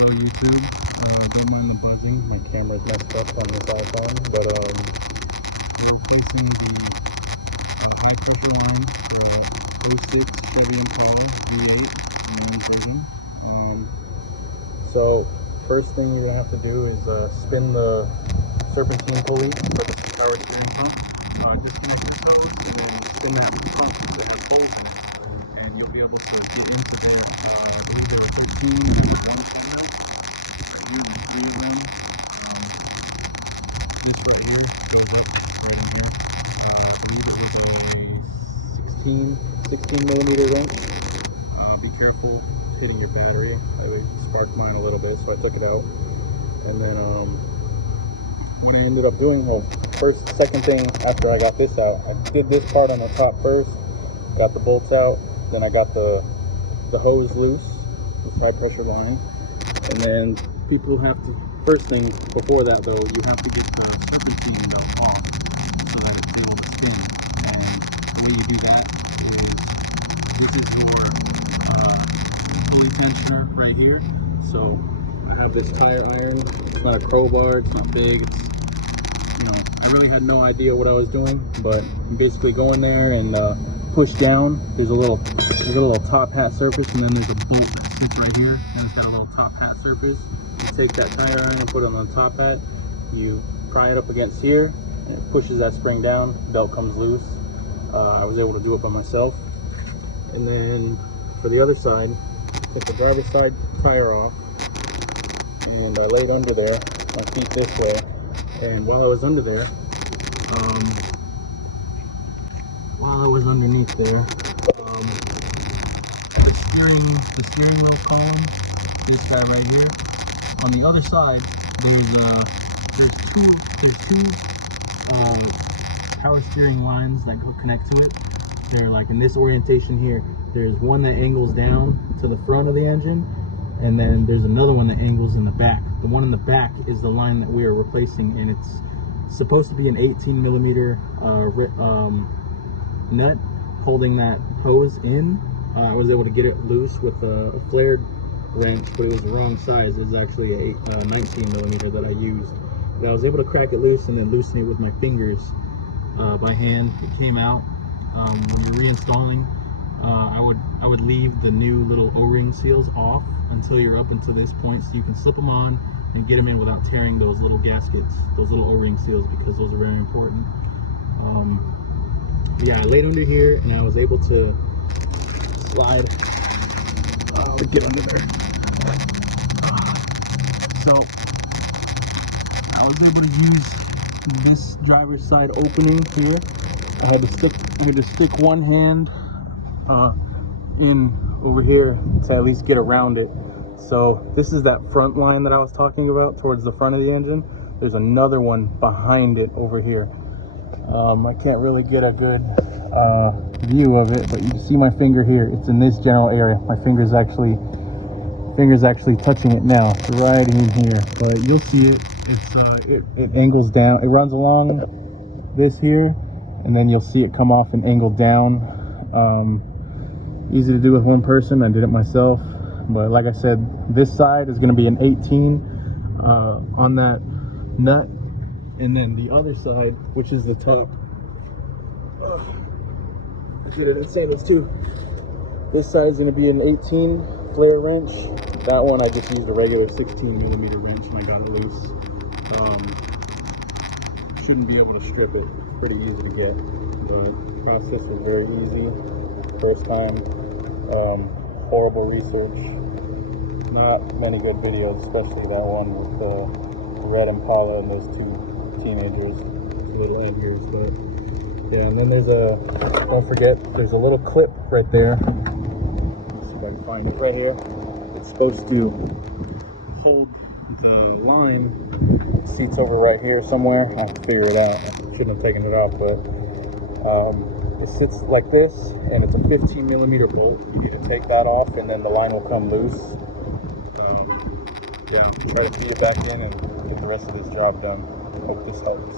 Hello YouTube, don't mind the buzzing, my camera's messed up on this iPhone, but we're replacing the high pressure line for 06 Chevy Impala V8 version. So first thing we're going to have to do is spin the serpentine pulley for the power steering pump. Disconnect this hose and then spin that pump that has holes in it, and you'll be able to get into there. These are 15 with one timer. Here are 3 of them. This right here goes up right in here. I believe it was a 16 millimeter wrench. Be careful hitting your battery. I sparked mine a little bit, so I took it out. And then what I ended up doing, well, second thing after I got this out, I did this part on the top first, got the bolts out, then I got the hose loose, this high pressure line, and then people have to, first thing before that though, you have to get the serpentine belt off so that it's able to spin. And the way you do that is, this is your pulley tensioner right here. So I have this tire iron. It's not a crowbar, it's not big, it's, you know, I really had no idea what I was doing, but I'm basically going there and push down. There's a little top hat surface, and then there's a bolt that sits right here, and it's got a little top hat surface. You take that tire iron and put it on the top hat, you pry it up against here, and it pushes that spring down, the belt comes loose. I was able to do it by myself. And then for the other side, take the driver's side tire off, and I laid under there, my feet this way, and while I was under there, while I was underneath there, the steering wheel column, this guy right here. On the other side, there's two power steering lines that connect to it. They're like in this orientation here. There's one that angles down to the front of the engine, and then there's another one that angles in the back. The one in the back is the line that we are replacing, and it's supposed to be an 18 millimeter nut holding that hose in. I was able to get it loose with a flared wrench, but it was the wrong size. It was actually a 19 millimeter that I used. But I was able to crack it loose and then loosen it with my fingers by hand. It came out. When you're reinstalling, I would leave the new little O-ring seals off until you're up until this point, so you can slip them on and get them in without tearing those little gaskets, those little O-ring seals, because those are very important. Yeah, I laid under here and I was able to slide or get under there. So I was able to use this driver's side opening here. I had to stick one hand in over here to at least get around it. So this is that front line that I was talking about towards the front of the engine. There's another one behind it over here. I can't really get a good view of it, but you can see my finger here. It's in this general area. My finger's actually touching it now. It's right in here, but you'll see it. It angles down. It runs along this here, and then you'll see it come off and angle down. Easy to do with one person. I did it myself, but like I said, this side is going to be an 18 on that nut, and then the other side, which is the top, I did it in savings too. This side is going to be an 18 flare wrench. That one I just used a regular 16 millimeter wrench and I got it loose. Shouldn't be able to strip it. Pretty easy to get. The process was very easy. First time. Horrible research. Not many good videos, especially that one with the red Impala and those 2 teenagers, little antlers. But yeah, and then don't forget, there's a little clip right there. Let's see if I can find it right here. It's supposed to hold the line. It seats over right here somewhere. I have to figure it out. I shouldn't have taken it off, but it sits like this, and it's a 15 millimeter bolt. You need to take that off, and then the line will come loose. Yeah, try to feed it back in and get the rest of this job done. Hope this helps.